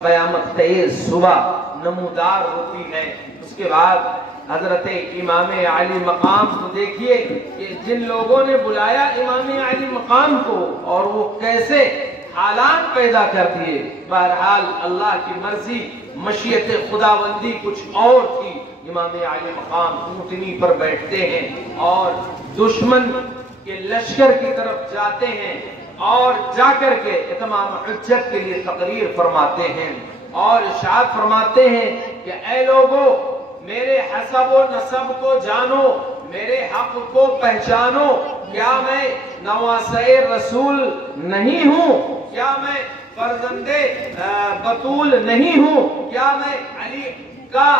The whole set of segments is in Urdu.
قیامت خیز صبح نمودار ہوتی ہے۔ اس کے بعد حضرت امام علی مقام کو دیکھیے کہ جن لوگوں نے بلایا امام علی مقام کو اور وہ کیسے حالات پیدا کر دیے۔ بہرحال اللہ کی مرضی مشیت خداوندی کچھ اور تھی۔ امام علی مقام اونٹنی پر بیٹھتے ہیں اور دشمن کے لشکر کی طرف جاتے ہیں اور جا کر کے اتمام حجت کے لیے تقریر فرماتے ہیں اور ارشاد فرماتے ہیں کہ اے لوگو میرے حسب و نسب کو جانو، میرے حق کو پہچانو، کیا میں نواسۂ رسول نہیں ہوں؟ کیا میں فرزند بطول نہیں ہوں؟ کیا میں علی کا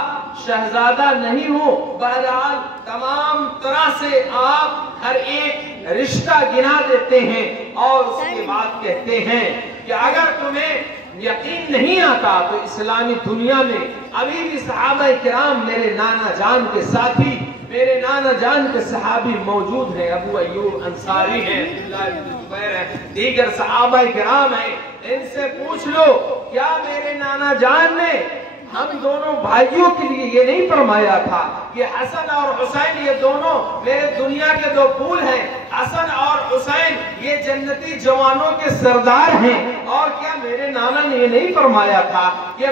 شہزادہ نہیں ہوں؟ بہرحال تمام طرح سے آپ ہر ایک رشتہ گنا دیتے ہیں اور اس کے بعد کہتے ہیں کہ اگر تمہیں یقین نہیں آتا تو اسلامی دنیا میں ابھی بھی صحابہ کرام میرے نانا جان کے ساتھی، میرے نانا جان کے صحابی موجود ہیں۔ ابو ایوب انصاری ہیں، عبداللہ بن زبیر ہیں، دیگر صحابہ کرام ہیں، ان سے پوچھ لو کیا میرے نانا جان نے ہم دونوں بھائیوں کے لیے یہ نہیں فرمایا تھا کہ حسن اور حسین یہ دونوں میرے دنیا کے دو پھول ہیں، حسن اور حسین یہ جنتی جوانوں کے سردار ہیں؟ اور کیا میرے نانا نے یہ نہیں فرمایا تھا کہ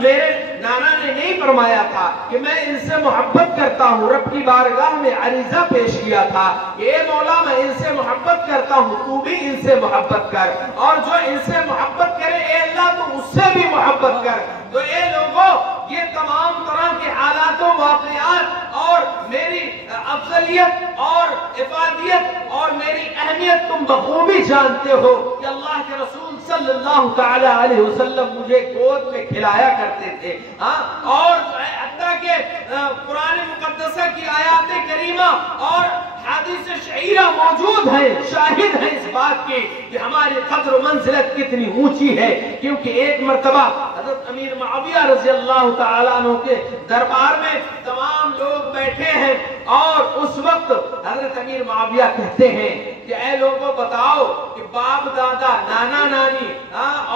میرے نانا نے نہیں فرمایا تھا کہ میں ان سے محبت کرتا ہوں؟ رب کی بارگاہ میں عریضہ پیش کیا تھا کہ اے مولا میں ان سے محبت کرتا ہوں، تو بھی ان سے محبت کر، اور جو ان سے محبت کرے اے اللہ تو اس سے بھی محبت کر۔ تو اے لوگوں یہ تمام طرح کے حالات و واقعات اور میری افضلیت اور افادیت اور میری اہمیت تم بخوبی جانتے ہو کہ اللہ کے رسول صلی اللہ تعالی علیہ وسلم مجھے گود میں کھلایا کرتے تھے، اور حتیٰ کہ قرآن مقدسہ کی آیات کریمہ اور حدیث شعیرہ موجود ہیں، شاہد ہیں اس بات کی کہ ہماری قدر و منزلت کتنی اونچی ہے۔ کیونکہ ایک مرتبہ حضرت امیر معاویہ رضی اللہ تعالیٰ عنہ کے دربار میں تمام لوگ بیٹھے ہیں اور اس وقت حضرت امیر معاویہ کہتے ہیں کہ اے لوگوں بتاؤ کہ باپ دادا، نانا نانی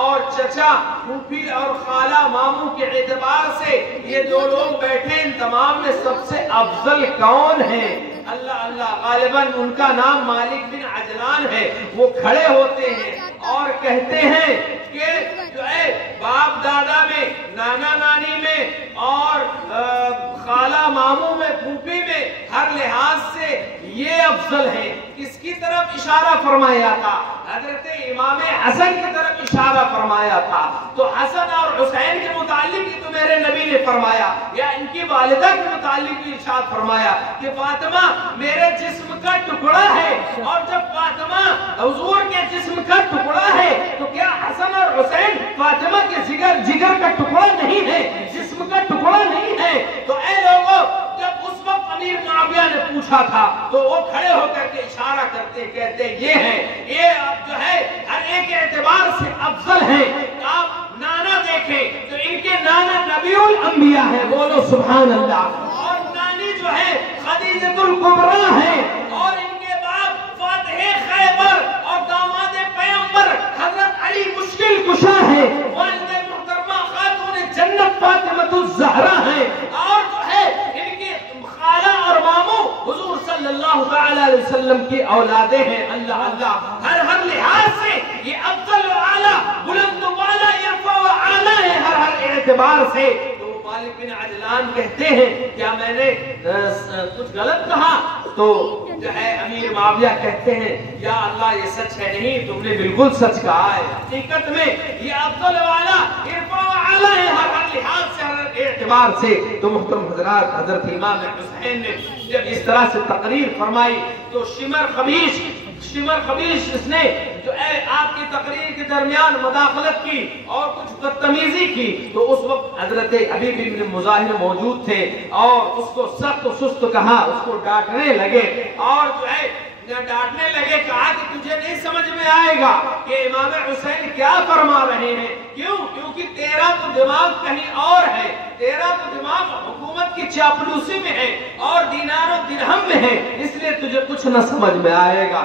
اور چچا پھوپھی اور خالہ ماموں کے اعتبار سے یہ دو لوگ بیٹھے، ان تمام میں سب سے افضل کون ہیں؟ اللہ اللہ، غالباً ان کا نام مالک بن عجلان ہے۔ وہ کھڑے ہوتے ہیں اور کہتے ہیں کہ جو ہے باپ دادا میں، نانا نانی میں اور خالہ ماموں میں، پھوپھی میں ہر لحاظ سے یہ افضل ہیں۔ کس کی طرف اشارہ فرمایا تھا؟ حضرت امام حسن کی طرف اشارہ فرمایا تھا۔ تو حسن اور حسین کے متعلق ہی تو میرے نبی نے فرمایا، یا ان کی والدہ کے متعلق بھی ارشاد فرمایا کہ فاطمہ میرے جسم کا ٹکڑا ہے، اور جب فاطمہ حضور کے جسم کا ٹکڑا ہے تو کیا حسن اور حسین فاطمہ کے جگر کا ٹکڑا نہیں ہے، جسم کا ٹکڑا نہیں ہے؟ تو اے لوگوں جب اس وقت امیر معاویہ نے پوچھا تھا تو وہ کھڑے ہو کر کے اشارہ کرتے کہتے یہ ہیں، یہ جو ہے ہر ایک اعتبار سے افضل ہیں۔ آپ نانا دیکھیں تو ان کے نانا نبی الانبیاء ہیں، بولو سبحان اللہ، اور نانی جو ہے خدیجۃ الکبریٰ ہیں، اور ان کے بعد فاتح خیبر اور داماد پیغمبر حضرت علی مشکل کشا ہے، والد محترمہ خاتون جنت فاطمہ الزہرا ہیں، اور جو ہے ان کے خالہ اور ماموں حضور صلی اللہ تعالی علیہ وسلم کی اولادیں ہیں۔ اللہ اللہ، ہر لحاظ سے یہ افضل و اعلیٰ، بلند و بالا، عرفہ و اعلیٰ ہے ہر اعتبار سے۔ مالک بن عجلان کہتے ہیں کیا میں نے کچھ غلط کہا؟ تو جو ہے امیر معاویہ کہتے ہیں یا اللہ یہ سچ ہے، نہیں تم نے بالکل سچ کہا ہے، حقیقت میں یہ افضل و اعلیٰ، عرفہ و اعلیٰ ہے ہر لحاظ سے، ہر اعتبار سے۔ تو محترم حضرات، حضرت امام حسین نے جب اس طرح سے تقریر فرمائی تو شمر خبیش اس نے جو آپ کی تقریر کے درمیان مداخلت کی اور کچھ بدتمیزی کی، تو اس وقت حضرت حبیب بن مظاہر موجود تھے اور اس کو سخت و سست کہا، اس کو ڈانٹنے لگے اور جو ہے ڈانٹنے لگے، کہا کہ تجھے نہیں سمجھ میں آئے گا کہ امام حسین کیا فرما رہے ہیں؟ کیوں؟ کیونکہ تیرا تو دماغ کہیں اور ہے، تیرا تو دماغ حکومت کی چاپلوسی میں ہے اور دینار و درہم میں ہے، اس لیے تجھے کچھ نہ سمجھ میں آئے گا۔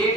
1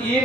3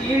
3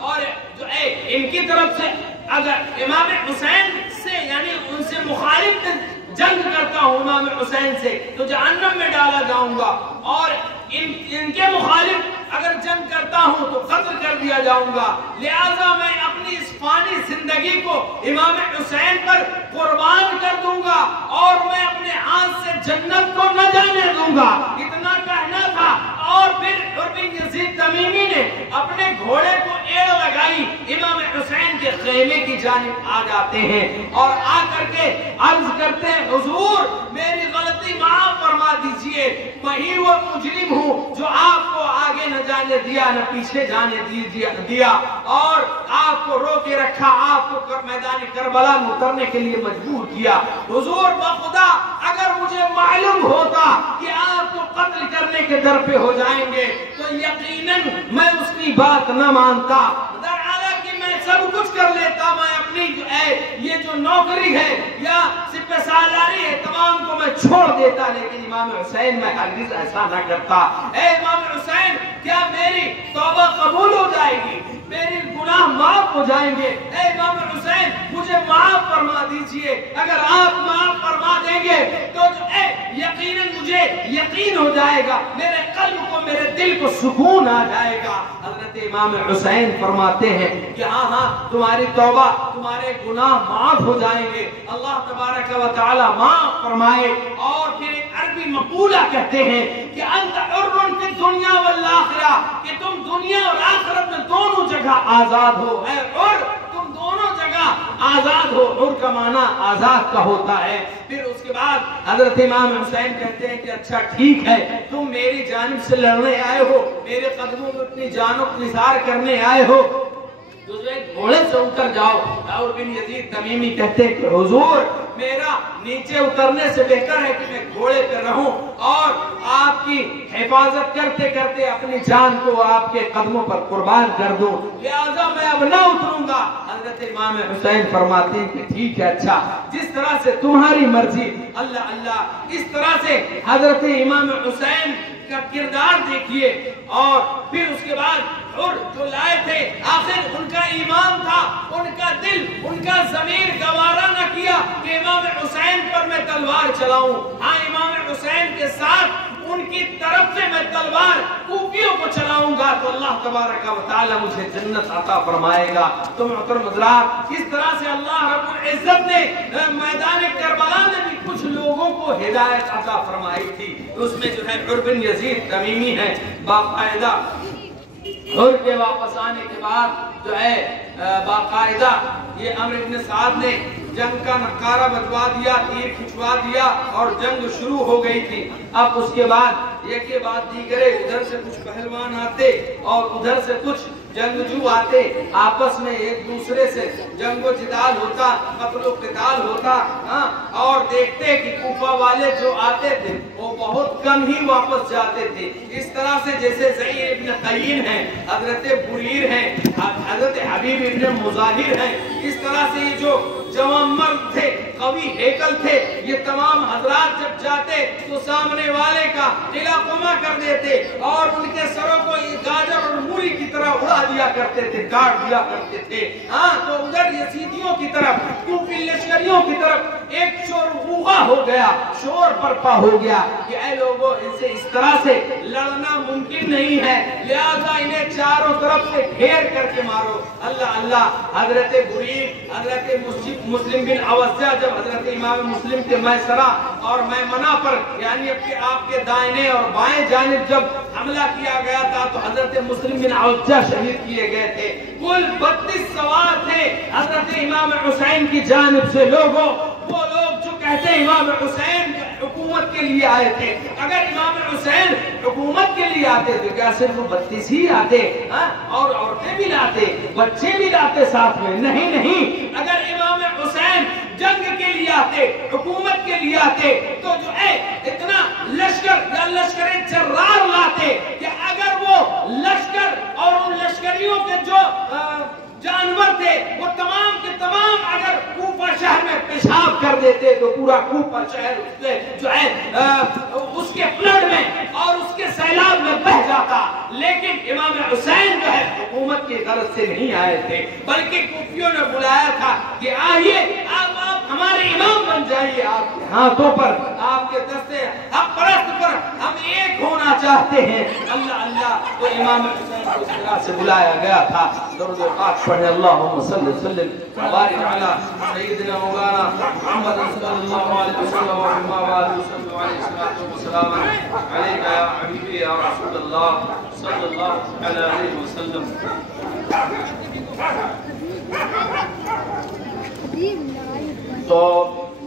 اور جو ہے ان کی طرف سے اگر امام حسین سے یعنی ان سے مخالف جنگ کرتا ہوں امام حسین سے تو جہنم میں ڈالا جاؤں گا، اور ان کے مخالف اگر جنگ کرتا ہوں تو قتل کر دیا جاؤں گا۔ لہٰذا میں اپنی اس فانی زندگی کو امام حسین پر قربان کر دوں گا، اور میں اپنے ہاتھ سے جنت کو نہ جانے دوں گا، اتنا کہنا تھا۔ اور پھر عمر بن یزید تمیمی نے اپنے گھوڑے کو ایڑ لگائی، امام حسین کے خیمے کی جانب آ جاتے ہیں اور آ کر کے عرض کرتے ہیں حضور میری غلطی معاف فرما دیجئے، وہی وہ مجرم ہوں جو آپ کو آگے نہ جانے دیا نہ پیچھے جانے دیا، اور آپ کو روکے رکھا، آپ کو میدان کربلا میں اترنے کے لیے مجبور کیا۔ حضور بخدا اگر مجھے معلوم ہوتا کہ آپ کو قتل کرنے کے در پہ ہو جائیں گے تو یقیناً میں اس کی بات نہ مانتا، حالانکہ میں سب کچھ کر لیتا، میں اپنی یہ جو نوکری ہے یا سپہ سالاری ہے تمام کو میں چھوڑ دیتا، لیکن امام حسین میں ہرگز ایسا نہ کرتا۔ اے امام حسین کیا میری توبہ قبول ہو جائے گی؟ میری گناہ معاف ہو جائیں گے؟ اے امام حسین مجھے معاف فرما دیجئے، اگر آپ معاف فرما دیں گے تو یقیناً مجھے یقین ہو جائے گا، میرے قلب کو میرے دل کو سکون آ جائے گا۔ حضرت امام حسین فرماتے ہیں کہ ہاں تمہاری توبہ تمہارے گناہ معاف ہو جائیں گے، اللہ تبارک و تعالی معاف فرمائے۔ اور پھر ایک عربی مقولہ کہتے ہیں کہ انت حر فی الدنیا والآخرہ، کہ تم دنیا اور آخرت میں دونوں جگہ آزاد ہو، اے حر تم دونوں جگہ آزاد ہو۔ حر کا معنی آزاد کا ہوتا ہے۔ پھر اس کے بعد حضرت امام حسین کہتے ہیں کہ اچھا ٹھیک ہے، تم میری جانب سے لڑنے آئے ہو، میرے قدموں میں اپنی جانوں کو نثار کرنے آئے ہو تو جو ایک گھوڑے سے اتر جاؤ۔ عمر بن یزید تمیمی کہتے ہیں کہ حضور میرا نیچے اترنے سے بہتر ہے کہ میں گھوڑے پر رہوں اور آپ کی حفاظت کرتے کرتے اپنی جان کو آپ کے قدموں پر قربان کر دوں، لہذا میں اب نہ اتروں گا۔ حضرت امام حسین فرماتے ہیں کہ ٹھیک ہے، اچھا جس طرح سے تمہاری مرضی۔ اللہ اللہ، اس طرح سے حضرت امام حسین کا کردار دیکھیے، اور پھر اس کے بعد جو لائے تھے آخر ان کا ایمان تھا، ان کا دل ان کا ضمیر گوارا نہ کیا کہ امام حسین پر میں تلوار چلاؤں۔ ہاں امام حسین کے ساتھ ان کی طرف سے میں تلوار کوفیوں کو چلاؤں گا تو اللہ تبارک و تعالی مجھے جنت عطا فرمائے گا۔ تو محترم حضرات، اس طرح سے اللہ رب العزت نے میدان کربلا میں بھی کچھ لوگوں کو ہدایت عطا فرمائی تھی۔ اس میں جو ہے عمر بن یزید تمیمی ہے، باقاعدہ حر کے واپس آنے کے بعد جو ہے باقاعدہ یہ عمرو بن سعد نے جنگ کا نقارہ بجوا دیا، تیر کھچوا دیا اور جنگ شروع ہو گئی تھی۔ اب اس کے بعد ایک کے بعد دیگرے، ادھر سے کچھ پہلوان آتے اور ادھر سے کچھ جنگجو آتے، آپس میں ایک دوسرے سے جنگ و جدال ہوتا، قتل و قتال ہوتا، اور دیکھتے کہ کوفہ والے جو آتے تھے وہ بہت کم ہی واپس جاتے تھے۔ اس طرح سے جیسے زعیر ابن قین ہیں، حضرت بریر ہیں، حضرت حبیب ابن مظاہر ہیں، اس طرح سے یہ جو جوان مرد تھے، قوی ہیکل تھے، یہ تمام حضرات جب جاتے تو سامنے والے کا قلعہ قما کر دیتے اور ان کے سروں کو گاجر اور مولی کی طرح اڑا دیا کرتے تھے، کاٹ دیا کرتے تھے۔ تو ادھر یزیدیوں کی طرف، کوفی لشکریوں کی طرف ایک شور غوغا ہو گیا، شور برپا ہو گیا کہ اے لوگوں ان سے اس طرح سے لڑنا ممکن نہیں ہے، لہذا انہیں چاروں طرف سے گھیر کر کے مارو۔ اللہ اللہ، حضرت بریر، حضرت مسلم بن عوضہ جب حضرت امام مسلم کے میسرہ اور میمنہ پر یعنی آپ کے دائنے اور بائیں جانب جب حملہ کیا گیا تھا تو حضرت مسلم بن عوضہ شہید کیے گئے تھے۔ کل 32 سوار تھے حضرت امام حسین کی جانب سے لوگوں، وہ لوگ جو کہتے ہیں امام حسین حکومت کے لیے آئے تھے۔ اگر امام حسین حکومت کے لیے آتے تو کیا صرف 32 ہی آتے اور عورتیں بھی لاتے، بچے بھی لاتے ساتھ میں؟ نہیں نہیں، اگر امام حسین جنگ کے لیے آتے، حکومت کے لیے آتے تو جو ہے اتنا لشکر یا لشکر جرار لاتے کہ اگر وہ لشکر اور ان لشکریوں کے جو جانور تھے وہ تمام کے تمام اگر کوفہ شہر میں پیشاب کر دیتے تو پورا کوفہ شہر جو ہے اس کے فلڈ میں اور اس کے سیلاب میں بہ جاتا، لیکن امام حسین جو ہے حکومت کی غرض سے نہیں آئے تھے، بلکہ کوفیوں نے بلایا تھا کہ آئیے آپ ہمارے امام بن جائیے، آپ کے ہاتھوں پر، آپ کے دستے حق پرست پر ہم ایک ہونا چاہتے ہیں۔ اللہ اللہ، تو امام حسین کو اس طرح سے بلایا گیا تھا۔ درود پاک پڑھے، اللہم صلی وسلم وبارک علی سیدنا مولانا محمد صلی اللہ علیہ وسلم وعلى آلہ وصحبہ علیہ السلام علیکہ یا حبیبی یا رسول اللہ صلی اللہ علیہ وسلم۔ تو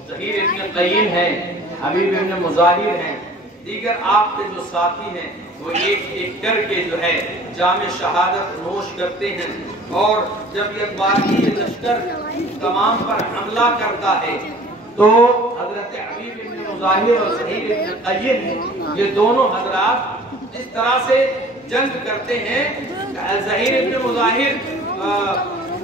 ظہیر ابن قیم ہیں، حبیب ابن مظاہر ہیں، دیگر آپ کے جو ساتھی ہیں وہ ایک ایک کر کے جو ہے جام شہادت نوش کرتے ہیں، اور جب یہ باغی لشکر تمام پر حملہ کرتا ہے تو حضرت حبیب ابن مظاہر اور ظہیر ابن قیم یہ دونوں حضرات اس طرح سے جنگ کرتے ہیں۔ ظہیر ابن مظاہر،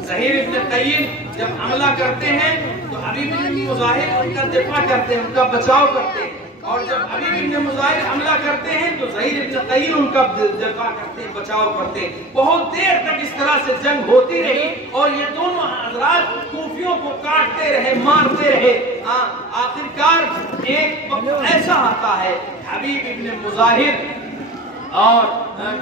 ظہیر ابن قیم جب حملہ کرتے ہیں تو حبیب ابن مظاہر ان کا دفاع کرتے ہیں، ان کا بچاؤ کرتے ہیں، اور جب حبیب ابن مظاہر حملہ کرتے ہیں تو ظہیر ابن قیم ان کا دفاع کرتے ہیں، بچاؤ کرتے ہیں۔ بہت دیر تک اس طرح سے جنگ ہوتی رہی، اور یہ دونوں حضرات کوفیوں کو کاٹتے رہے، مارتے رہے۔ آخرکار ایک وقت ایسا آتا ہے حبیب ابن مظاہر اور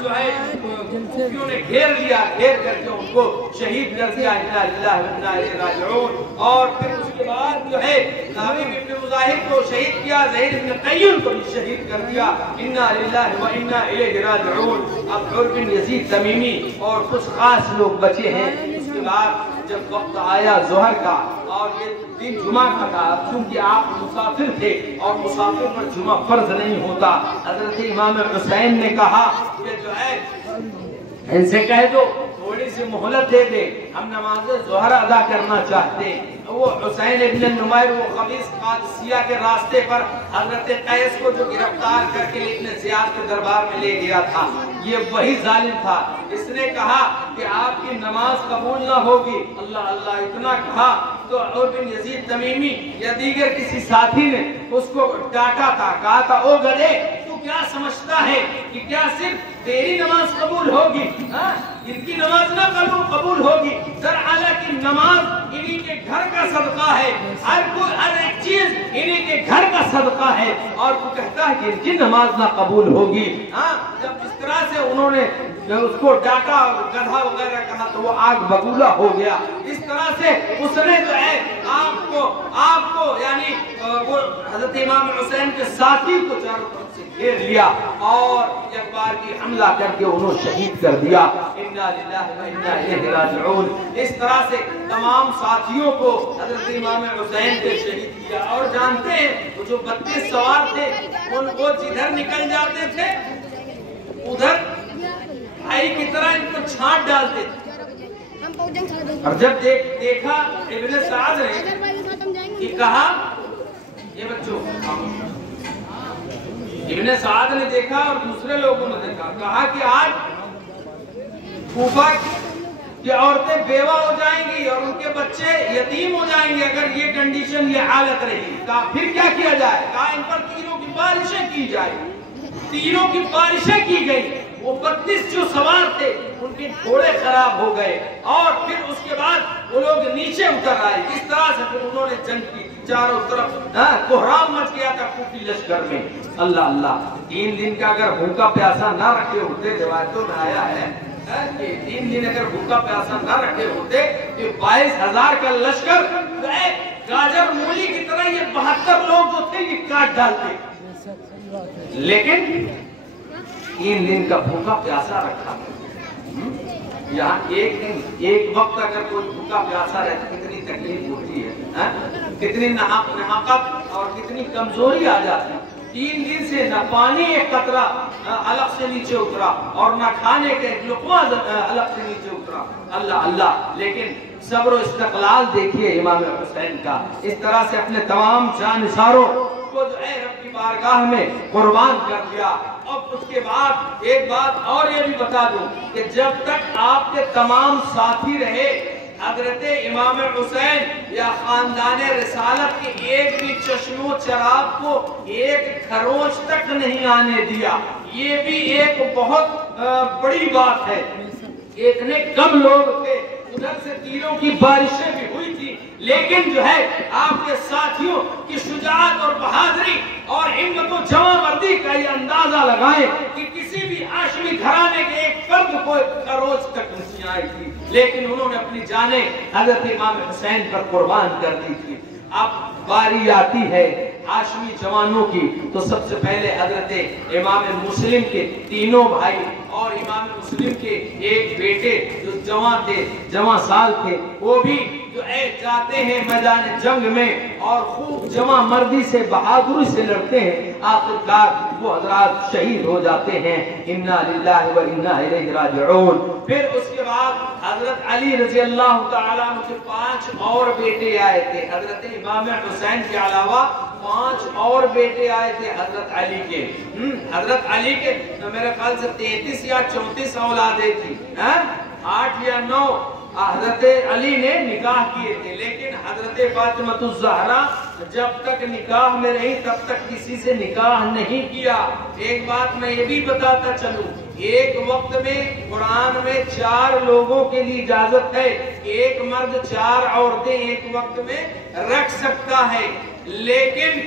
جو ہے کوفیوں نے گھیر لیا، گھیر کر کے ان کو شہید کر دیا، انا للہ و انا الیہ راجعون۔ اور پھر اس کے بعد جو ہے حبیب ابن مظاہر کو شہید کیا، ظہیر ابن قیم کو بھی شہید کر دیا، انا للہ و انا الیہ راجعون۔ اب عمر بن یزید تمیمی اور کچھ خاص لوگ بچے ہیں۔ اس کے بعد جب وقت آیا ظہر کا، اور یہ دن جمعہ کا تھا، چونکہ آپ مسافر تھے اور مسافر پر جمعہ فرض نہیں ہوتا، حضرت امام حسین نے کہا کہ جو ہے ان سے کہہ دو تھوڑی سی مہلت دے دے، ہم نماز ظہر ادا کرنا چاہتے ہیں۔ وہ حسین ابن نمیر، وہ خبیث قادسیہ کے راستے پر حضرت قیس کو جو گرفتار کر کے ابن زیاد کے دربار میں لے گیا تھا، یہ وہی ظالم تھا۔ اس نے کہا کہ آپ کی نماز قبول نہ ہوگی، اللہ اللہ اتنا کہا تو عمر بن یزید تمیمی یا دیگر کسی ساتھی نے اس کو ڈانٹا تھا، کہا تھا او گدھے تو کیا سمجھتا ہے کہ کیا صرف تیری نماز قبول ہوگی، ان کی نماز نہ قبول ہوگی؟ درحالہ کی نماز انہی کے گھر کا صدقہ ہے، ہر ایک چیز انہی کے گھر کا صدقہ ہے، اور وہ کہتا ہے کہ ان کی نماز نہ قبول ہوگی۔ جب اس طرح سے انہوں نے اس کو ڈانٹا، گدھا وغیرہ کہا، تو وہ آگ بگولا ہو گیا۔ اس طرح سے اس نے جو ہے آپ کو یعنی وہ حضرت امام حسین کے ساتھی کو چاروں طرف سے گھیر لیا، اور ایک بار کی حملہ کر کے انہوں شہید کر دیا، انا للہ و انا الیہ راجعون۔ اس طرح سے تمام ساتھیوں کو حضرت امام حسین نے شہید کیا۔ اور جانتے ہیں وہ جو 32 سوار تھے، ان کو جدھر نکل جاتے تھے ادھر بھائی کی طرح ان کو چھانٹ ڈالتے تھے۔ اور جب دیکھا ابن سعد نے کہ کہا، یہ بچوں ابن سعد نے دیکھا اور دوسرے لوگوں نے دیکھا، کہا کہ آج کوفہ کی عورتیں بیوہ ہو جائیں گی اور ان کے بچے یتیم ہو جائیں گے اگر یہ کنڈیشن، یہ حالت رہی۔ کہا پھر کیا کیا جائے؟ کہا ان پر تینوں کی بارشیں کی جائے۔ تینوں کی بارشیں کی گئی۔ وہ 32 جو سوار تھے ان کے گھوڑے خراب ہو گئے، اور پھر اس کے بعد وہ لوگ نیچے اتر آئے۔ اس طرح سے پھر انہوں نے جنگ کی، چاروں طرف کوہرام مچ گیا تھا کوفی لشکر میں۔ اللہ اللہ، 3 دن کا اگر بھوکا پیاسا نہ رکھے ہوتے، روایتوں میں آیا ہے کہ 3 دن اگر بھوکا پیاسا نہ رکھے ہوتے کہ 22,000 کا لشکر گاجر مولی کی طرح یہ 72 لوگ جو تھے یہ کاٹ ڈالتے، لیکن 3 دن کا بھوکا پیاسا رکھا۔ یہاں ایک دن ایک وقت اگر کوئی بھوکا پیاسا رہتا کتنی تکلیف ہوتی ہے، کتنی نحاقت اور کتنی کمزوری آ جاتی۔ 3 دن سے نہ پانی ایک قطرہ الگ سے نیچے اترا اور نہ کھانے کے ایک لقمہ الگ سے نیچے اترا۔ اللہ اللہ، لیکن صبر و استقلال دیکھیے امام حسین کا، اس طرح سے اپنے تمام جانثاروں کو جو ہے رب کی بارگاہ میں قربان کر دیا۔ اب اس کے بعد ایک بات اور یہ بھی بتا دوں کہ جب تک آپ کے تمام ساتھی رہے، حضرت امام حسین یا خاندان رسالت کے ایک بھی چشم و چراغ کو ایک کھروچ تک نہیں آنے دیا۔ یہ بھی ایک بہت بڑی بات ہے. اتنے کم لوگ تھے, ادھر سے تیروں کی بارشیں بھی ہوئی تھی, لیکن جو ہے آپ کے ساتھیوں کی شجاعت اور بہادری اور ہمت و جواں مردی کا یہ اندازہ لگائیں کہ کسی بھی ہاشمی گھرانے کے ایک فرد کو خروش تک نہیں آئی تھی, لیکن انہوں نے اپنی جانیں حضرت امام حسین پر قربان کر دی تھی. اب باری آتی ہے ہاشمی جوانوں کی, تو سب سے پہلے حضرت امام مسلم کے تینوں بھائی اور امام مسلم کے ایک بیٹے جو جوان تھے, جوان سال تھے, وہ بھی جو جاتے ہیں میدان جنگ میں اور خوب جمع مردی سے بہادری سے لڑتے ہیں. آخرکار وہ حضرات شہید ہو جاتے ہیں. انا للہ و انا الیہ راجعون. پھر اس کے بعد حضرت علی رضی اللہ تعالیٰ عنہ کے 5 اور بیٹے آئے تھے. حضرت امام حسین کے علاوہ 5 اور بیٹے آئے تھے حضرت علی کے. حضرت علی کے میرے خیال سے 33 یا 34 اولادیں تھی, 8 یا 9 حضرت علی نے نکاح کیے تھے, لیکن حضرت فاطمہ الزہرا جب تک نکاح میں رہی تب تک کسی سے نکاح نہیں کیا. ایک بات میں یہ بھی بتاتا چلوں, ایک وقت میں قرآن میں 4 لوگوں کے لیے اجازت ہے کہ ایک مرد 4 عورتیں ایک وقت میں رکھ سکتا ہے, لیکن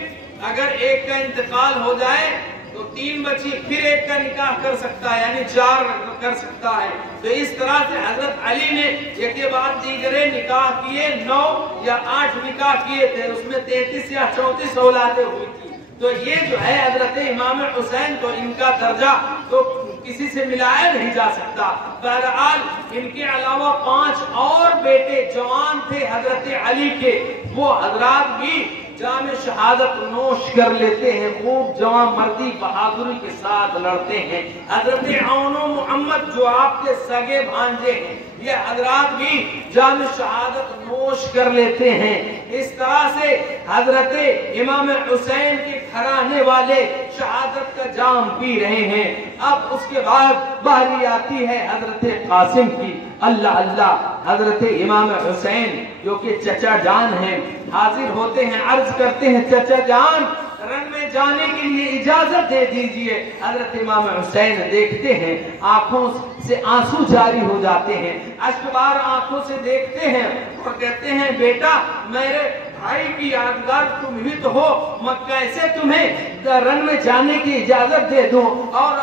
اگر ایک کا انتقال ہو جائے تو 3 بچی پھر ایک کا نکاح کر سکتا ہے, یعنی 4 کر سکتا ہے. تو اس طرح سے حضرت علی نے ایک کے بعد دیگرے نکاح کیے, 9 یا 8 نکاح کیے تھے, اس میں 33 یا 34 اولادیں ہوئی تھی. تو یہ جو ہے حضرت امام حسین, تو ان کا درجہ تو کسی سے ملایا نہیں جا سکتا. بہرحال ان کے علاوہ 5 اور بیٹے جوان تھے حضرت علی کے, وہ حضرات بھی جام شہادت نوش کر لیتے ہیں, خوب جوان مردی بہادری کے ساتھ لڑتے ہیں. حضرت عون و محمد جو آپ کے سگے بھانجے ہیں, یہ حضرات بھی جام شہادت نوش کر لیتے ہیں. اس طرح سے حضرت امام حسین کے گھرانے والے شہادت کا جام پی رہے ہیں. اب اس کے بعد باری آتی ہے حضرت قاسم کی. اللہ اللہ, حضرت امام حسین جو کہ چچا جان ہیں حاضر ہوتے ہیں, عرض کرتے ہیں چچا جان رن میں جانے کے لیے اجازت دے دیجئے. حضرت امام حسین دیکھتے ہیں آنکھوں سے آنسو جاری ہو جاتے ہیں, اشکبار آنکھوں سے دیکھتے ہیں اور کہتے ہیں بیٹا میرے بھائی کی یادگار تم ہی تو ہو, میں کیسے تمہیں رن میں جانے کی اجازت دے دوں اور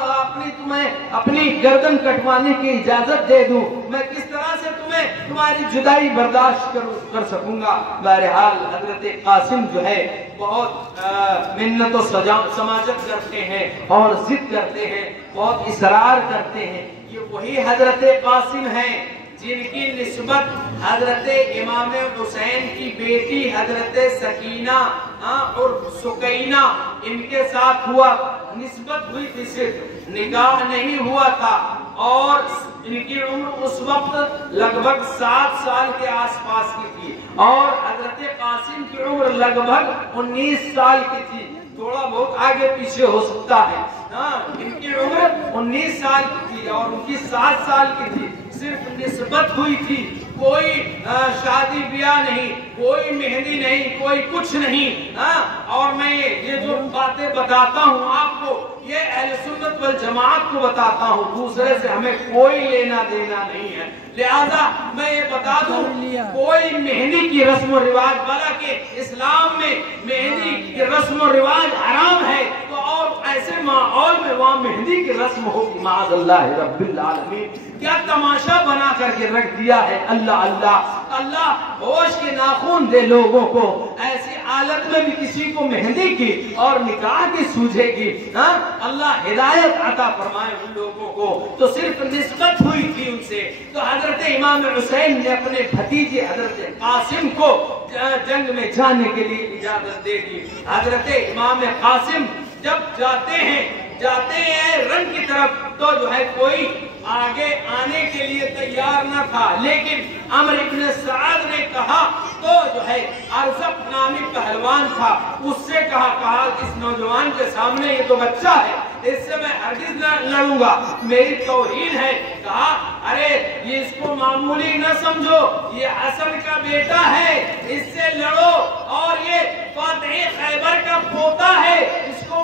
تمہیں اپنی گردن کٹوانے کی اجازت دے دوں, میں کس طرح سے تمہیں تمہاری جدائی برداشت کر سکوں گا. بہرحال حضرت قاسم جو ہے بہت منت و سماجت کرتے ہیں اور ضد کرتے ہیں, بہت اصرار کرتے ہیں. یہ وہی حضرت قاسم ہیں جن کی نسبت حضرت امام حسین کی بیٹی حضرت سکینہ اور سکینہ ان کے ساتھ ہوا. نسبت ہوئی تھی, صرف نکاح نہیں ہوا تھا, اور ان کی عمر اس وقت لگ بھگ 7 سال کے آس پاس کی تھی, اور حضرت قاسم کی عمر لگ بھگ 19 سال کی تھی. تھوڑا بہت آگے پیچھے ہو سکتا ہے. ان کی عمر 19 سال کی تھی اور ان کی 7 سال کی تھی. صرف نسبت ہوئی تھی, کوئی شادی بیاہ نہیں, کوئی مہندی نہیں, کوئی کچھ نہیں. اور میں یہ جو باتیں بتاتا ہوں آپ کو, یہ اہل سنت والجماعت کو بتاتا ہوں, دوسرے سے ہمیں کوئی لینا دینا نہیں ہے. لہذا میں یہ بتا دوں, کوئی مہندی کی رسم و رواج, بلکہ اسلام میں مہندی کی رسم و رواج حرام ہے, تو اور ایسے ماحول میں وہاں مہندی کی رسم ہوگی, معاذ اللہ رب العالمین. کیا تماشا بنا کر کے رکھ دیا ہے. اللہ اللہ اللہ ہوش کے ناخن دے لوگوں کو. ایسی حالت میں بھی کسی کو مہندی کی اور نکاح کی سوجھے گی, اللہ ہدایت عطا فرمائے ان لوگوں کو. تو صرف نسبت ہوئی تھی ان سے. تو حضرت امام حسین نے اپنے بھتیجے حضرت قاسم کو جنگ میں جانے کے لیے اجازت دے دی. حضرت امام قاسم جب جاتے ہیں رن کی طرف, تو جو ہے کوئی آگے آنے کے لیے تیار نہ تھا, لیکن عمر ابن سعد نے کہا, تو جو ہے ارزق نامی پہلوان تھا, اس سے کہا اس نوجوان کے سامنے یہ تو بچہ ہے, اس سے میں ہرگز نہ لڑوں گا, میری توہین ہے. کہا ارے یہ اس کو معمولی نہ سمجھو, یہ حسن کا بیٹا ہے, اس سے لڑو, اور یہ فاتح خیبر کا پوتا ہے, اس کو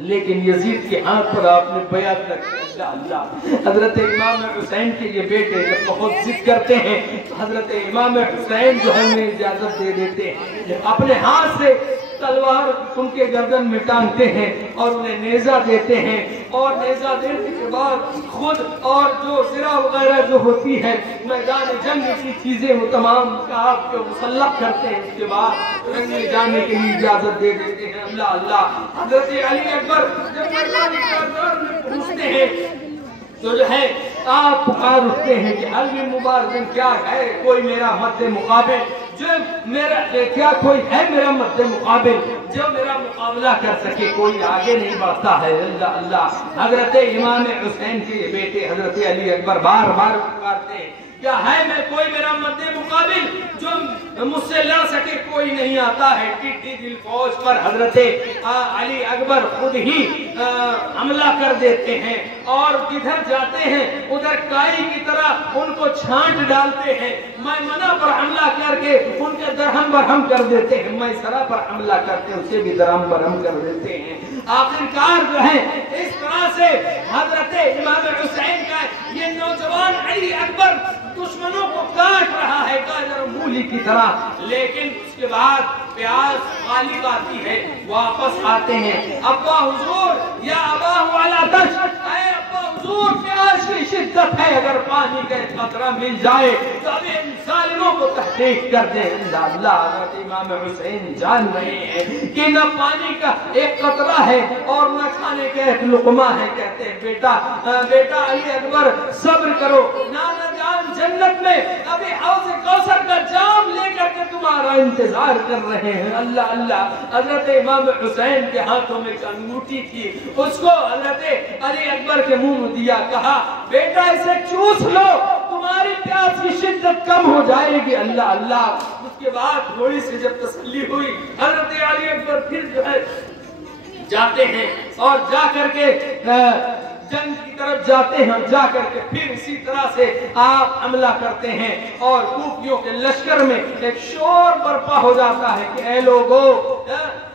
لیکن یزید کے ہاتھ پر آپ نے بیعت رکھی. اللہ اللہ. حضرت امام حسین کے یہ بیٹے جب بہت ضد کرتے ہیں حضرت امام حسین جو ہے انہیں اجازت دے دیتے ہیں, اپنے ہاتھ سے تلوار ان کے گردن میں ٹانگتے ہیں اور انہیں نیزہ دیتے ہیں, اور نیزہ دینے کے بعد خود اور جو زرہ وغیرہ جو ہوتی ہے میدان جنگ کی چیزیں وہ تمام آپ کو مسلح کرتے ہیں. اس کے بعد رنگے جانے کے لیے اجازت دے دیتے ہیں. اللہ اللہ. حضرت علی اکبر جب میدان جنگ میں پہنچتے ہیں تو جو ہے آپ پکار اٹھتے ہیں کہ حلب مبارزن کیا ہے, کوئی میرا مد مقابل جو میرا کیا کوئی ہے میرا مد مقابل جو میرا مقابلہ کر سکے, کوئی آگے نہیں بڑھتا ہے. اللہ اللہ. حضرت امام حسین کے بیٹے حضرت علی اکبر بار بار پکارتے ہیں کیا ہے میں کوئی میرا مد مقابل جو مجھ سے لڑ سکے, کوئی نہیں آتا ہے. ٹھیک دل فوج پر حضرت علی اکبر خود ہی حملہ کر دیتے ہیں اور کدھر جاتے ہیں ادھر کائی کی طرح ان کو چھانٹ ڈالتے ہیں. میمنہ پر حملہ کر کے ان کے درہم برہم کر دیتے ہیں, میسرہ پر حملہ کرتے ہیں اسے بھی درہم برہم کر دیتے ہیں. آخرکار جو ہے اس طرح سے حضرت امام حسین کا یہ نوجوان علی اکبر دشمنوں کو کاٹ رہا ہے گاجر مولی کی طرح, لیکن اس کے بعد پیاس غالب آتی ہے. واپس آتے ہیں. ابا حضور یا ابا والا دش, اے ابا حضور پیاس کی شدت ہے, اگر پانی کا ایک قطرہ مل جائے تو اب ان ظالموں کو تحقیق کر دیں. اللہ. حضرت امام حسین جان رہے ہیں کہ نہ پانی کا ایک قطرہ ہے اور نہ کھانے کا ایک لقمہ ہے. کہتے ہیں بیٹا بیٹا علی اکبر صبر کرو, نانا جان جنت میں ابھی حوض کوثر کا جام لے کر کے تمہارا انتظار کر رہے ہیں. اللہ اللہ. حضرت امام حسین کے ہاتھوں میں ایک انگوٹھی تھی, اس کو حضرت علی اکبر کے منہ میں دیا, کہا بیٹا اسے چوس لو تمہاری پیاس کی شدت کم ہو جائے گی. اللہ اللہ. اس کے بعد تھوڑی سی جب تسلی ہوئی حضرت علی اکبر پھر جو ہے جاتے ہیں اور جا کر کے جنگ کی طرف جاتے ہیں, جا کر کے پھر اسی طرح سے آپ حملہ کرتے ہیں اور کوفیوں کے لشکر میں ایک شور برپا ہو جاتا ہے کہ اے لوگو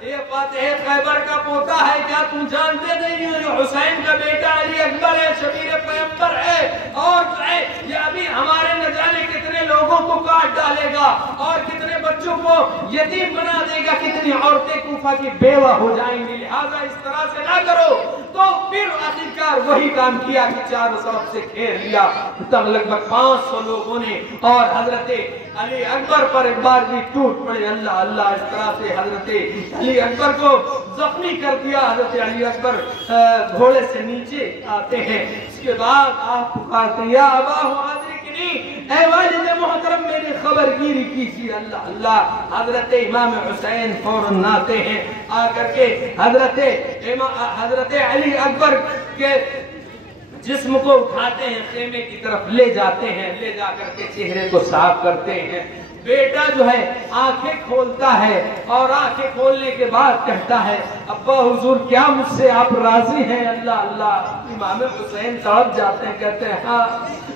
یہ فاتح خیبر کا پوتا ہے, کیا تم جانتے نہیں ہو جو حسین کا بیٹا علی اکبر ہے, شبیر پیغمبر ہے, اور جو ہے یہ ابھی ہمارے نہ جانے کتنے لوگوں کو کاٹ ڈالے گا اور کتنے بچوں کو یتیم بنا دے گا, کتنی عورتیں کوفہ کی بیوہ ہو جائیں گی, لہذا اس طرح سے نہ کرو. تو پھر آخرکار وہی کام کیا کہ چاروں طرف سے گھیر لیا. تب لگ بھگ 500 لوگوں نے اور حضرت علی اکبر پر ایک بار بھی ٹوٹ پڑے. اللہ اللہ. اس طرح سے حضرت علی اکبر کو زخمی کر دیا. حضرت علی اکبر گھوڑے سے نیچے آتے ہیں. اس کے بعد آپ پکارتے ہیں یا ابا ادرکنی, اے والد محترم میری خبر گیری کیجیے. اللہ اللہ. حضرت امام حسین فوراً آتے ہیں, آ کر کے حضرت علی اکبر کے جسم کو اٹھاتے ہیں, خیمے کی طرف لے جاتے ہیں, لے جا کر کے چہرے کو صاف کرتے ہیں. بیٹا جو ہے آنکھیں کھولتا ہے اور آنکھیں کھولنے کے بعد کہتا ہے ابا حضور کیا مجھ سے آپ راضی ہیں. اللہ اللہ. امام حسین تڑپ جاتے ہیں, کہتے ہیں ہاں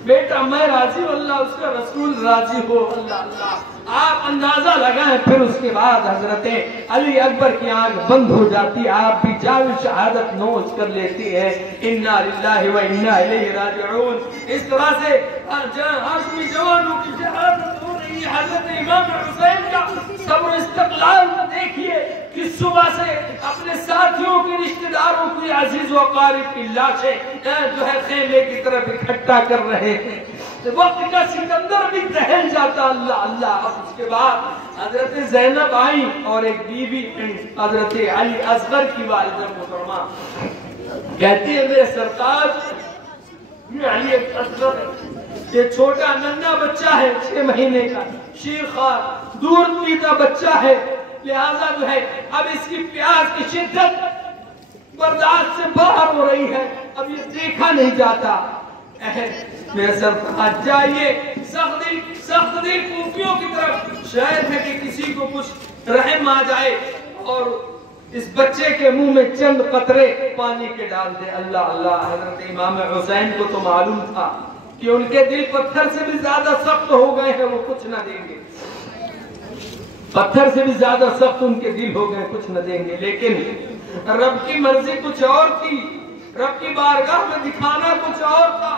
بیٹا میں راضی ہوں, اللہ اس کا رسول راضی ہو. اللہ اللہ. آپ اندازہ لگائیں. پھر اس کے بعد حضرت علی اکبر کی آنکھ بند ہو جاتی, آپ بھی جان شہادت نوش کر لیتی ہے. انا للہ و انا الیہ راجعون. اس طرح سے ہاشمی جوانوں کی شہادت ہو رہی ہے. حضرت امام حسین کا صبر استقلال دیکھیے کہ صبح سے اپنے ساتھیوں کے رشتہ داروں کی عزیز و اقارب کی لاشیں جو ہے خیمے کی طرف اکٹھا کر رہے ہیں. وقت کا سکندر بھی دہل جاتا. اللہ اللہ. اب اس کے بعد حضرت زینب آئی اور ایک بی بی حضرت علی اصغر کی والدہ محترمہ کہتی ہے میرے سرتاج یہ علی اصغر یہ چھوٹا ننھا بچہ ہے, 6 مہینے کا شیرخوار دودھ پیتا بچہ ہے, لہذا جو ہے اب اس کی پیاس کی شدت برداشت سے باہر ہو رہی ہے, اب یہ دیکھا نہیں جاتا. میرے سرتاج جائیے سخت دل کوفیوں کی طرف, شاید ہے کہ کسی کو کچھ رحم آ جائے اور اس بچے کے منہ میں چند قطرے پانی کے ڈال دے. اللہ اللہ. حضرت امام حسین کو تو معلوم تھا کہ ان کے دل پتھر سے بھی زیادہ سخت ہو گئے ہیں, وہ کچھ نہ دیں گے. پتھر سے بھی زیادہ سخت ان کے دل ہو گئے, کچھ نہ دیں گے. لیکن رب کی مرضی کچھ اور تھی، رب کی بارگاہ میں دکھانا کچھ اور تھا،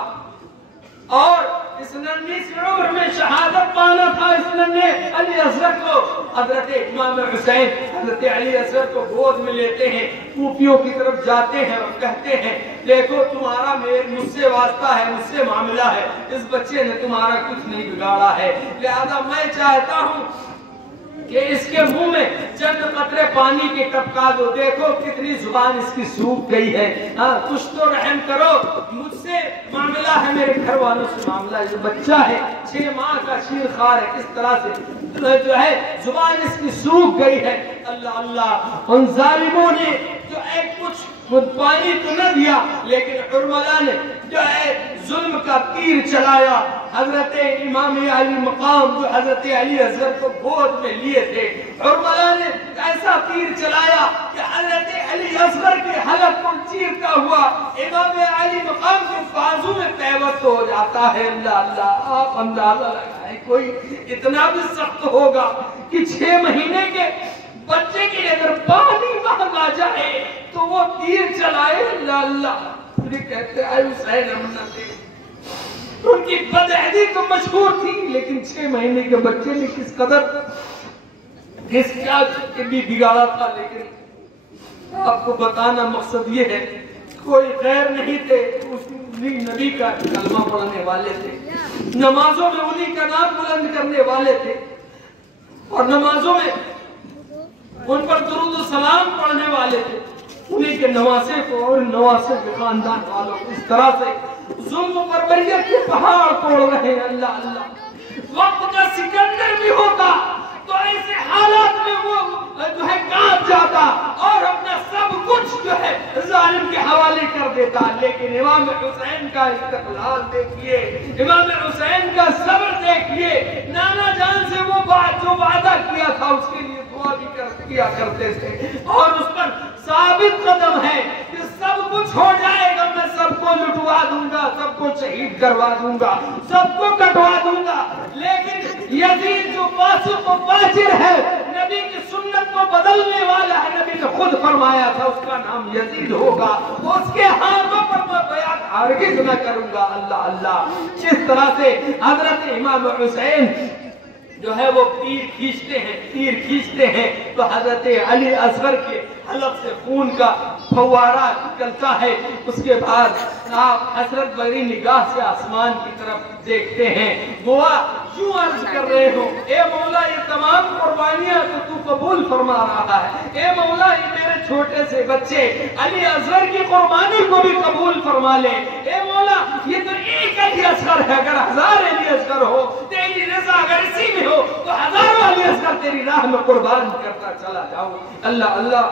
اور اس ننھی سی عمر میں شہادت پانا تھا۔ اس ننھے علی اصغر کو حضرت امام حسین حضرت علی اصغر کو گود میں لیتے ہیں، کوفیوں کی طرف جاتے ہیں اور کہتے ہیں دیکھو تمہارا مجھ سے واسطہ ہے، مجھ سے معاملہ ہے، اس بچے نے تمہارا کچھ نہیں بگاڑا ہے، لہذا میں چاہتا ہوں کہ اس کے منہ میں چند قطرے پانی کے ٹپکا دو، دیکھو کتنی زبان اس کی سوکھ گئی ہے، کچھ تو رحم کرو، مجھ سے معاملہ ہے، میرے گھر والوں سے معاملہ ہے، جو بچہ ہے 6 ماہ کا شیر خوار ہے، کس طرح سے جو ہے زبان اس کی سوکھ گئی ہے۔ اللہ اللہ، ان ظالموں نے جو ایک کچھ پانی تو نہ دیا، لیکن حرملا نے جو ہے ظلم کا تیر چلایا۔ حضرت امام علی مقام جو حضرت علی اصغر کو گود میں لیے تھے، حرملا نے ایسا تیر چلایا کہ حضرت علی اصغر کے حلق کو چیرتا ہوا امام علی مقام کے بازو میں پیوست ہو جاتا ہے۔ اللہ اللہ، آپ اندازہ لگائیں کوئی اتنا بھی سخت ہوگا کہ 6 مہینے کے بچے کے لیے اگر پانی مانگا جائے تو وہ تیر چلائے۔ اللہ اللہ، پھر کہتے ہیں حسین امنتے، ان کی بدعہدی تو مشہور تھی، لیکن 6 مہینے کے بچے نے کس قدر کس کیا بھی بگاڑا تھا۔ لیکن آپ کو بتانا مقصد یہ ہے، کوئی غیر نہیں تھے، اس نبی کا کلمہ پڑھنے والے تھے، نمازوں میں انہی کا نام بلند کرنے والے تھے، اور نمازوں میں ان پر درود و سلام پڑھنے والے تھے، انہی کے نواسے کو اور نواسے کے خاندان والوں کو اس طرح سے ظلم و بربریت کے پہاڑ توڑ رہے ہیں۔ اللہ اللہ، وقت کا سکندر بھی ہوتا تو ایسے حالات میں وہ جو ہے کانپ جاتا اور اپنا سب کچھ جو ہے ظالم کے حوالے کر دیتا، لیکن امام حسین کا استقلال دیکھیے، امام حسین کا صبر دیکھیے، نانا جان سے وہ بات جو وعدہ کیا تھا اس کے لیے دعا بھی کیا کرتے تھے، اور اس پر ثابت قدم ہے کہ سب کچھ ہو جائے گا، میں سب کو لٹوا دوں گا، سب کو شہید کروا دوں گا، سب کو کٹوا دوں گا، لیکن یزید جو فاسق و فاجر ہے، نبی کی سنت کو بدلنے والا ہے، نبی نے خود فرمایا تھا اس کا نام یزید ہوگا، اس کے ہاتھوں پر میں بیعت ہرگز نہ کروں گا۔ اللہ اللہ، جس طرح سے حضرت امام حسین جو ہے وہ تیر کھینچتے ہیں تو حضرت علی اصغر کے حلق سے خون کا فوارہ نکلتا ہے، اس کے بعد آپ حسرت بھری نگاہ سے آسمان کی طرف دیکھتے ہیں، گوا یوں عرض کر رہے ہو، اے مولا یہ تمام قربانیاں تو قبول فرما رہا ہے، اے مولا یہ میرے چھوٹے سے بچے علی اصغر کی قربانی کو بھی قبول فرما لے، اے مولا یہ تو ایک علی اصغر ہے، اگر 1000 علی اصغر ہو، تیری رضا اگر اسی میں ہو تو 1000 علی اصغر تیری راہ میں قربان کرتا چلا جاؤں۔ اللہ اللہ،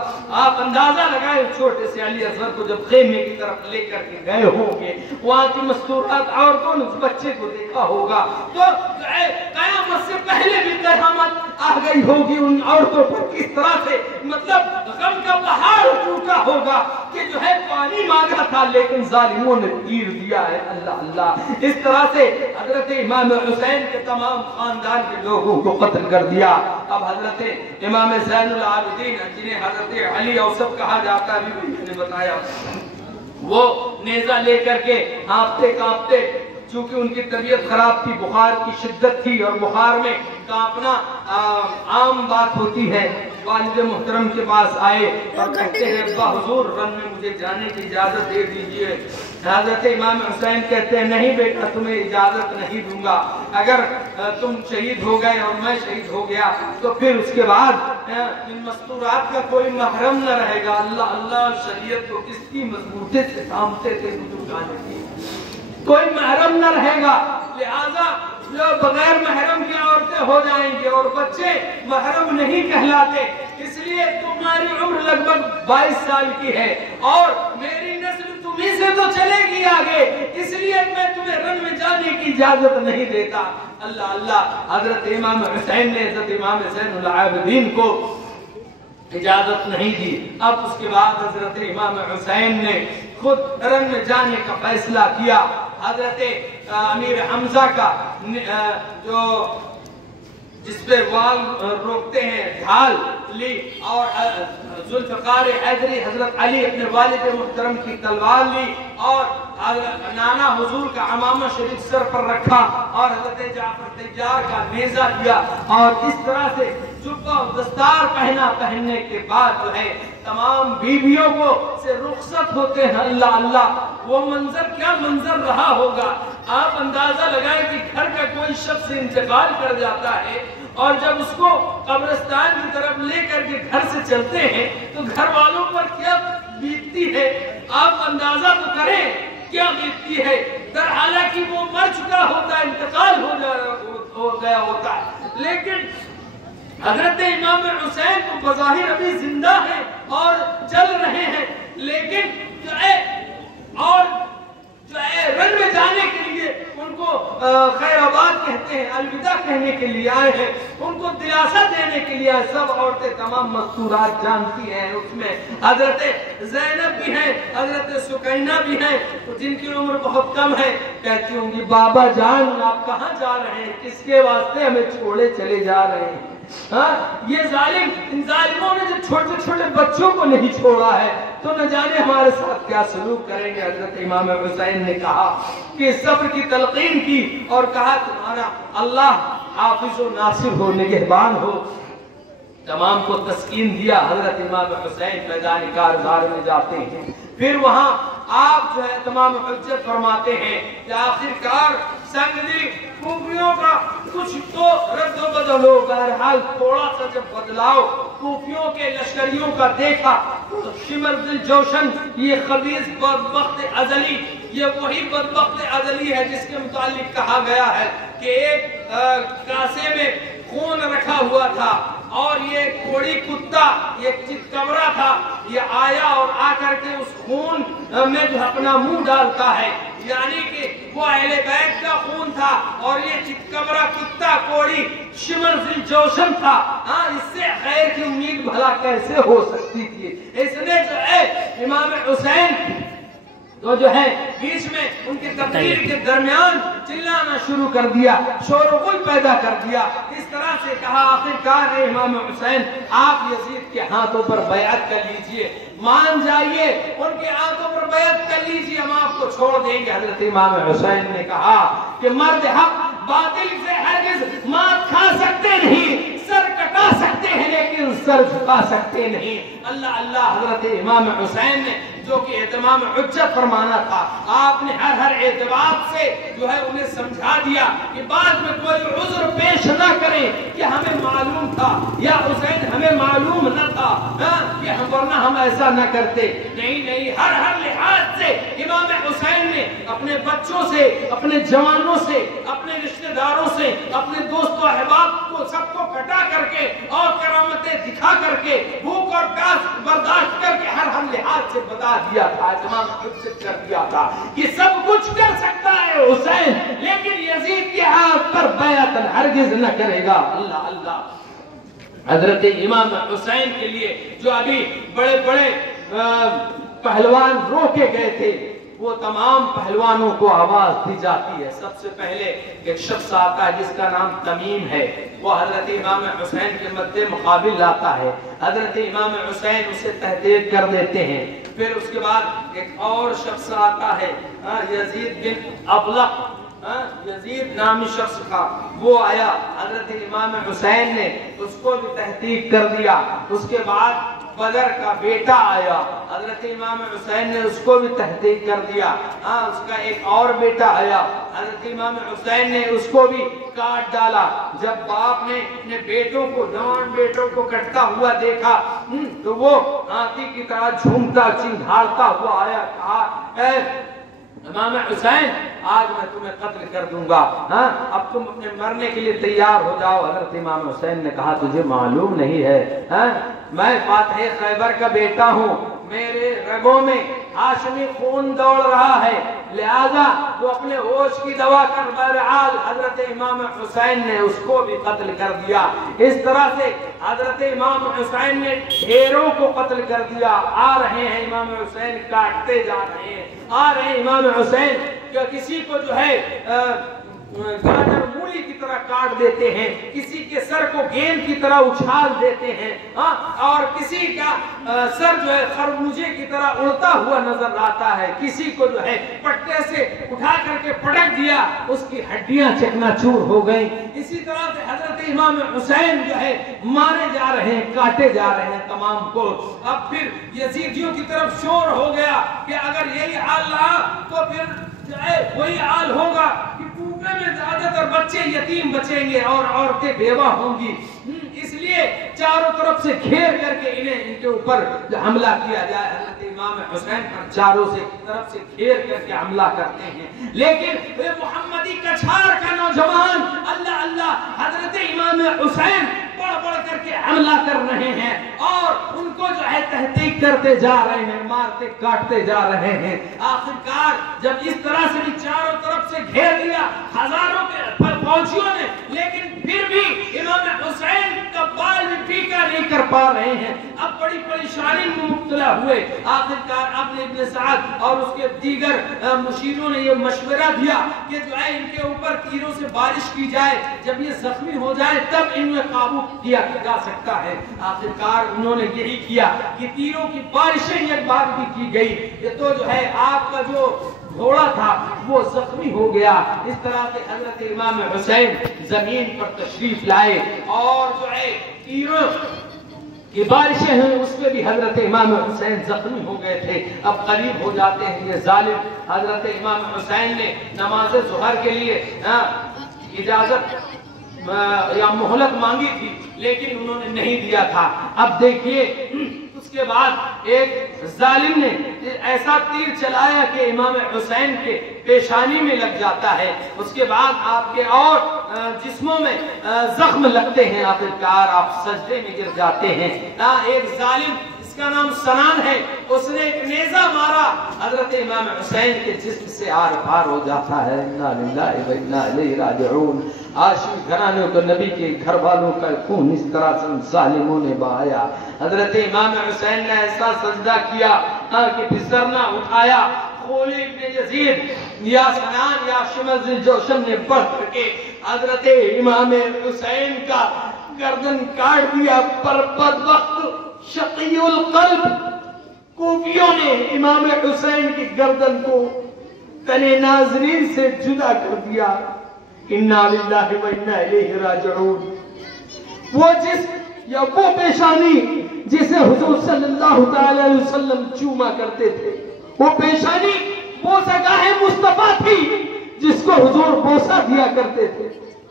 آپ اندازہ لگائیں چھوٹے سے علی اصغر کو جب خیمے کی طرف لے کر کے گئے ہوں گے، وہاں کی مستورات عورتوں نے اس بچے کو دیکھا ہوگا تو قیامت سے پہلے بھی قیامت آ گئی ہوگی ان عورتوں پر، کس طرح سے مطلب غم کا پہاڑ ٹوٹا ہوگا کہ جو ہے پانی مانگا تھا لیکن ظالموں نے تیر دیا ہے۔ اللہ اللہ، اس طرح سے حضرت امام حسین کے تمام خاندان کے لوگوں کو قتل کر دیا۔ اب حضرت امام زین العابدین جنہیں حضرت علی اوسط کہا جاتا ہے، میں نے بتایا، وہ نیزہ لے کر کے ہانپتے کانپتے، چونکہ ان کی طبیعت خراب تھی، بخار کی شدت تھی اور بخار میں کانپنا عام بات ہوتی ہے، والد محترم کے پاس آئے اور کہتے ہیں ابا حضور رن میں مجھے جانے کی اجازت دے دیجئے۔ حضرت امام حسین کہتے ہیں نہیں بیٹا تمہیں اجازت نہیں دوں گا، اگر تم شہید ہو گئے اور میں شہید ہو گیا تو پھر اس کے بعد ان مستورات کا کوئی محرم نہ رہے گا۔ اللہ اللہ، شریعت کو کس کی مضبوطی سے تھامتے تھے بزرگان کی، کوئی محرم نہ رہے گا، لہذا جو بغیر محرم کی عورتیں ہو جائیں گے اور بچے محرم نہیں کہلاتے، اس لیے تمہاری عمر لگ بھگ 22 سال کی ہے اور میری نسل تمہیں سے تو چلے گی آگے، اس لیے میں تمہیں رن میں جانے کی اجازت نہیں دیتا۔ اللہ اللہ، حضرت امام حسین نے حضرت امام زین العابدین کو اجازت نہیں دی۔ اب اس کے بعد حضرت امام حسین نے خود رن میں جانے کا فیصلہ کیا۔ حضرت امیر حمزہ کا جو جس پہ وال روکتے ہیں ڈھال، لی اور ذوالفقار حیدری حضرت علی اپنے والد محترم کی تلوار لی اور نانا حضور کا عمامہ شریف سر پر رکھا اور حضرت جعفر طیار کا نیزہ دیا اور اس طرح سے جبہ و دستار پہننے کے بعد جو ہے تمام بیویوں کو سے رخصت ہوتے ہیں. اللہ اللہ وہ منظر کیا منظر رہا ہوگا. آپ اندازہ لگائیں کہ گھر کا کوئی شخص انتقال کر جاتا ہے اور جب اس کو قبرستان کی طرف لے کر کے گھر سے چلتے ہیں تو گھر والوں پر کیا بیتتی ہے. آپ اندازہ تو کریں کیا بیتتی ہے. در حالانکہ وہ مر چکا ہوتا ہے, انتقال ہو گیا ہوتا ہے, لیکن حضرت امام حسین تو بظاہر ابھی زندہ ہیں اور چل رہے ہیں, لیکن رن میں جانے کے لیے ان کو خیر آباد کہتے ہیں, الوداع کہنے کے لیے آئے ہیں, ان کو دلاسا دینے کے لیے آئے. سب عورتیں تمام مستورات جانتی ہیں, اس میں حضرت زینب بھی ہیں, حضرت سکینہ بھی ہیں جن کی عمر بہت کم ہے. کہتی ہوں گی بابا جان آپ کہاں جا رہے ہیں, کس کے واسطے ہمیں چھوڑے چلے جا رہے ہیں. یہ ظالم, ان ظالموں نے جب چھوٹے چھوٹے بچوں کو نہیں چھوڑا ہے تو نہ جانے ہمارے ساتھ کیا سلوک کریں گے. حضرت امام حسین نے کہا کہ صبر کی تلقین کی اور کہا تمہارا اللہ حافظ و ناصر ہو, نگہبان ہو. تمام کو تسکین دیا. حضرت امام حسین میدان کارزار میں جاتے ہیں. پھر وہاں آپ جو ہے تمام حجت فرماتے ہیں کہ آخرکار سنگ دی کوفیوں کا کچھ تو رد و بدل ہو. بہرحال تھوڑا سا جب بدلاؤ کوفیوں کے لشکریوں کا دیکھا, شمر دل جوشن یہ خبیث بدبخت ازلی, یہ وہی بدبخت ازلی ہے جس کے متعلق کہا گیا ہے کہ ایک کاسے میں خون رکھا ہوا تھا اور یہ کوڑی کتا, یہ چتکبرا تھا, یہ آیا اور آ کر کے اس خون میں جو اپنا منہ ڈالتا ہے, یعنی کہ وہ اہل بیت کا خون تھا اور یہ چتکبرا کتا کوڑی شمر ذی جوشن تھا. اس سے خیر کی امید بھلا کیسے ہو سکتی تھی. اس نے جو ہے امام حسین تو جو ہے بیچ میں ان کی تقریر کے درمیان چلانا شروع کر دیا, شور و غل پیدا کر دیا. اس طرح سے کہا آخرکار امام حسین آپ یزید کے ہاتھوں پر بیعت کر لیجئے, مان جائیے, ان کے ہاتھوں پر بیعت کر لیجئے, ہم آپ کو چھوڑ دیں گے. حضرت امام حسین نے کہا کہ مرد حق باطل سے ہرگز مات کھا سکتے نہیں, سر کٹا سکتے ہیں لیکن سر جھکا سکتے نہیں. اللہ اللہ. حضرت امام حسین نے جو کہ اہتمام حجت فرمانا تھا, آپ نے ہر اعتبار سے جو ہے انہیں سمجھا دیا کہ بعد میں کوئی عذر پیش نہ کریں کہ ہمیں معلوم تھا یا حسین ہمیں معلوم نہ تھا, کہ ورنہ ہم ایسا نہ کرتے. نہیں, ہر لحاظ سے امام حسین نے اپنے بچوں سے, اپنے جوانوں سے, اپنے رشتہ داروں سے, اپنے دوست و احباب کو سب کو کٹا کر کے اور کرامتیں دکھا کر کے, بھوک اور پیاس برداشت کر کے ہر لحاظ سے بتا دیا تھا, تمام حجت کر دیا تھا کہ سب کچھ کر سکتا ہے حسین, لیکن یزید کے ہاتھ پر بیعت ہرگز نہ کرے گا. اللہ اللہ. حضرت امام حسین کے لیے جو ابھی بڑے بڑے پہلوان روکے گئے تھے, وہ تمام پہلوانوں کو آواز دی جاتی ہے. سب سے پہلے ایک شخص آتا ہے جس کا نام تمیم ہے, وہ حضرت امام حسین کے مد مقابل لاتا ہے. حضرت امام حسین اسے تحقیق کر دیتے ہیں. پھر اس کے بعد ایک اور شخص آتا ہے, یزید بن ابلق, یزید نامی شخص کا, وہ آیا. حضرت امام حسین نے اس کو بھی تحقیق کر دیا. اس کے بعد بدر کا بیٹا آیا, حضرت امام حسین نے اس کو بھی تحقیق کر دیا. اس کا ایک اور بیٹا آیا, حضرت امام حسین نے اس کو بھی کاٹ ڈالا. جب باپ نے اپنے بیٹوں کو, جوان بیٹوں کو کٹتا ہوا دیکھا تو وہ ہاتھی کی طرح جھومتا چنگھاڑتا ہوا آیا, کہا اے امام حسین آج میں تمہیں قتل کر دوں گا, اب تم اپنے مرنے کے لیے تیار ہو جاؤ. حضرت امام حسین نے کہا تجھے معلوم نہیں ہے, میں فاتح خیبر کا بیٹا ہوں, میرے رگوں میں ہاشمی خون دوڑ رہا ہے, لہذا تو اپنے ہوش کی دوا کر. بہرحال حضرت امام حسین نے اس کو بھی قتل کر دیا. اس طرح سے حضرت امام حسین نے ڈھیروں کو قتل کر دیا. آ رہے ہیں امام حسین, کاٹتے جا رہے ہیں, آ رہے ہیں امام حسین. کسی کو جو ہے گاجر مولی روئی کی طرح کاٹ دیتے ہیں، کسی کے سر کو گیند کی طرح اچھال دیتے ہیں، اور کسی کا سر جو ہے خربوزے کی طرح اڑتا ہوا نظر آتا ہے، کسی کو جو ہے پٹے سے اٹھا کر کے پٹک دیا، اس کی ہڈیاں چکنا چور ہو گئیں۔ اسی طرح سے حضرت امام حسین جو ہے مارے جا رہے ہیں، کاٹے جا رہے ہیں تمام کو۔ اب پھر یزیدیوں کی طرف شور ہو گیا کہ اگر یہی حال رہا تو پھر جو ہے وہی حال ہوگا کہ کوفے میں زیادہ تر بچے یتیم بچیں گے اور عورتیں بیوہ ہوں گی، اس لیے چاروں طرف سے گھیر کر کے ان کے اوپر حملہ کیا جائے۔ حضرت امام حسین پر چاروں سے طرف سے گھیر کر کے حملہ کرتے ہیں، لیکن محمدی کچھار کا نوجوان اللہ اللہ حضرت امام حسین بڑھ بڑھ کر کے حملہ کر رہے ہیں اور ان کو جو ہے تحقیق کرتے جا رہے ہیں، مارتے کاٹتے جا رہے ہیں۔ آخرکار جب اس طرح سے بھی چاروں طرف سے گھیر لیا ہزاروں کے فوجیوں نے، لیکن پھر بھی امام حسین کا بال بھی پیکا نہیں کر پا رہے ہیں، اب بڑی پریشانی میں مبتلا ہوئے۔ آخرکار ابن سعد اور اس کے دیگر مشیروں نے یہ مشورہ دیا کہ جو ہے ان کے اوپر تیروں سے بارش کی جائے، جب یہ زخمی ہو جائے تب ان میں قابو کیا جا سکتا ہے۔ آخرکار انہوں نے یہی کیا کہ تیروں کی بارشیں ایک بار بھی کی گئی، یہ تو جو ہے آپ کا جو گھوڑا تھا وہ زخمی ہو گیا۔ اس طرح سے حضرت امام حسین زمین پر تشریف لائے اور جو ہے تیروں کی بارشیں ہیں اس میں بھی حضرت امام حسین زخمی ہو گئے تھے۔ اب قریب ہو جاتے ہیں یہ ظالم، حضرت امام حسین نے نماز ظہر کے لیے اجازت یا مہلت مانگی تھی، لیکن انہوں نے نہیں دیا تھا۔ اب دیکھیے اس کے بعد ایک ظالم نے ایسا تیر چلایا کہ امام حسین کے پیشانی میں لگ جاتا ہے، اس کے بعد آپ کے اور جسموں میں زخم لگتے ہیں، آخرکار آپ سجدے میں گر جاتے ہیں۔ ایک ظالم اس کا نام سنان ہے، اس نے ایک نیزہ مارا، حضرت امام حسین کے جسم سے آر پار ہو جاتا ہے۔ انا للہ و انا الیہ راجعون۔ ہاشمی گھرانے کو نبی کے گھر والوں کا خون اس طرح سے ظالموں نے بہایا۔ حضرت امام حسین نے ایسا سجدہ کیا کہ پھر نہ اٹھایا۔ خولی ابن یزید یا سنان یا شمس جوشن نے بڑھ کر کے حضرت امام حسین کا گردن کاٹ دیا، پر بدبخت شقی القلب کوفیوں نے امام حسین کی گردن کو تن ناظرین سے جدا کر دیا۔ انا للہ و انا الیہ راجعون۔ وہ جسم یا وہ پیشانی جسے حضور صلی اللہ تعالی علیہ وسلم چوما کرتے تھے، وہ پیشانی بوسہ گاہ مصطفیٰ تھی جس کو حضور بوسہ دیا کرتے تھے۔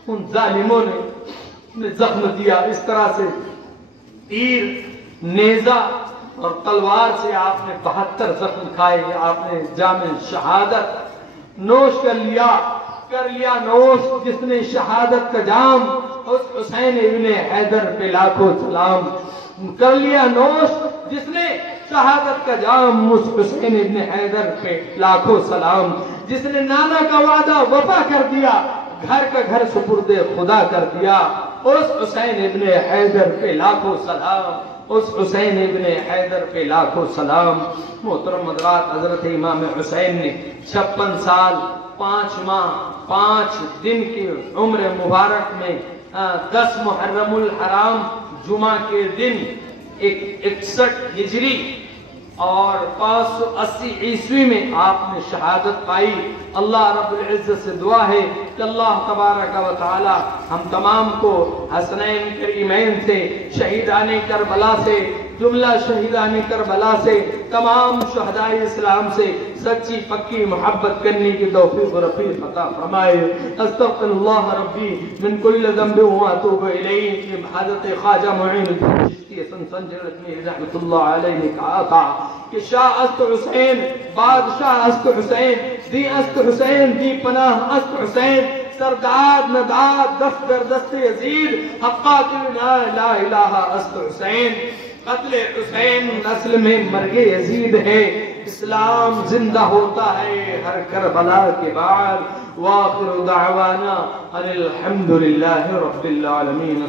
ان ظالموں نے زخم دیا، اس طرح سے تیر، نیزہ اور تلوار سے آپ نے 72 زخم کھائے۔ آپ نے جام شہادت نوش کر لیا نوش، جس نے شہادت کا جام اس حسین ابن حیدر پہ لاکھوں سلام کر لیا نوش، جس نے شہادت کا جام اس حسین ابن حیدر پہ لاکھوں سلام، جس نے نانا کا وعدہ وفا کر دیا، گھر کا گھر سپرد خدا کر دیا، اس حسین ابن حیدر پہ لاکھوں سلام، اس حسین ابن حیدر پہ لاکھوں سلام۔ محترم حضرات، حضرت امام حسین نے 56 سال 5 ماہ 5 دن کی عمر مبارک میں 10 محرم الحرام جمعہ کے دن 61 ہجری اور 580 عیسوی میں آپ نے شہادت پائی۔ اللہ رب العزت سے دعا ہے کہ اللہ تبارک و تعالی ہم تمام کو حسنین کریمین سے، شہیدان کربلا سے، جملہ شہیدان کربلا سے، تمام شہدائے اسلام سے سچی پکی محبت کرنے کی توفیق و رفیق عطا فرمائے۔ استغفر اللہ ربی من کل ذنب و اتوب الیہ۔ حضرت خواجہ معین الدین چشتی سنسنجر رحمۃ اللہ علیہ نے کہا تھا کہ شاہ است حسین، بادشاہ است حسین، دی است حسین، دی پناہ است حسین، سرداد نداد دست در دست یزید، حقات لا الہ است حسین۔ قتل حسین نسل میں مرگ یزید ہے، اسلام زندہ ہوتا ہے ہر کربلا کے بعد۔ وآخر دعوانا ان الحمدللہ رب العالمین۔